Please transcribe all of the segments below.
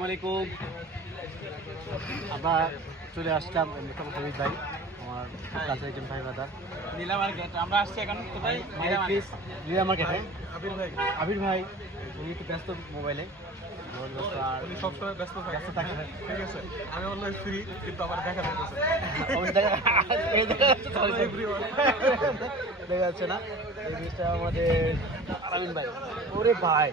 আসসালামু আলাইকুম। আমরা চলে আসলাম হামিদ ভাই, আমার কাছে একজন ভাই বাদা নীলা মার্কেট। আমরা আসছি এখন কোথায়? নীলা মার্কেট। হ্যাঁ, আবির ভাই উনি একটু ব্যস্ত মোবাইলে, উনি সবসময় ব্যস্ত থাকে। ঠিক আছে, আমি অলওয়েজ ফ্রি, কিন্তু আমার দেখা যাচ্ছে দেখা যাচ্ছে না। এই জিনিসটা আমাদের আমিন ভাই। ওরে ভাই,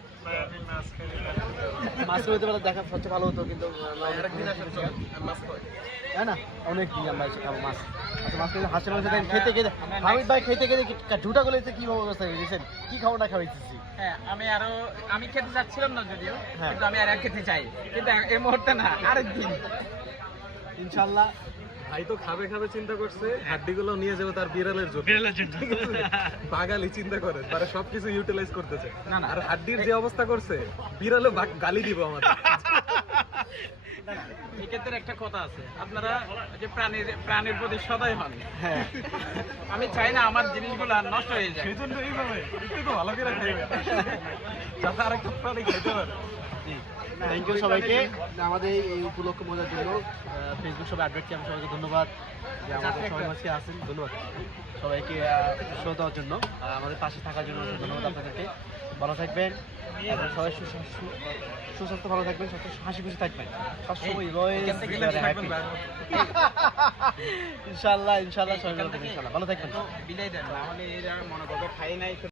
মাছ হইতে পারে দেখা সবচেয়ে ভালো হতো, কিন্তু তাই না, অনেক দিন আমরা এসে খাবো মাছ। আচ্ছা, মাছ খেতে হাসি মাংস দেন খেতে খেতে হামিদ ভাই খেতে খেতে ঝুটা গলেছে কি অবস্থা হয়ে গেছেন, কি খাবো না খাওয়াইতেছি। হ্যাঁ, আমি খেতে চাচ্ছিলাম না যদিও, হ্যাঁ। কিন্তু আমি আর খেতে চাই, কিন্তু এই মুহূর্তে না, আরেকদিন ইনশাল্লাহ। ভাই তো খাবে খাবে চিন্তা করছে, হাড্ডিগুলো নিয়ে যাবে তার বিড়ালের জন্য। বাঙালি চিন্তা করে তারা সবকিছু ইউটিলাইজ করতেছে। না, না। আর হাড্ডির যে অবস্থা করছে, বিড়ালে গালি দিব আমাদের। এক্ষেত্রে একটা কথা আছে, আপনারা যে প্রাণীর প্রতি সদয় হন। হ্যাঁ, আমি চাই না আমার জিনিসগুলো নষ্ট হয়ে যায়। সেই জন্য এইভাবে একটু তো ভালো করে খাইবে, যাতে আরেকটা প্রাণী খাইতে পারে। থ্যাংক ইউ সবাইকে আমাদের এই উপলক্ষ বোঝার জন্য। ফেসবুক সবাই আপডেট আমি সবাইকে ধন্যবাদ যে আমাদের সবাই মাঝে আসেন। ধন্যবাদ সবাইকে শো দেওয়ার জন্য, আমাদের পাশে থাকার জন্য ধন্যবাদ আপনাদেরকে। ভালো থাকবেন এবং সবাই সুস্বাস্থ্য ভালো থাকবেন, সবসময় হাসি খুশি থাকবেন, সবসময় ইনশাল্লাহ ইনশাল্লাহ সবাই ভালো থাকবেন, ইনশাল্লাহ ভালো থাকবেন। বিদায় দেন, নাহলে এই মনে করবে খাই নাই।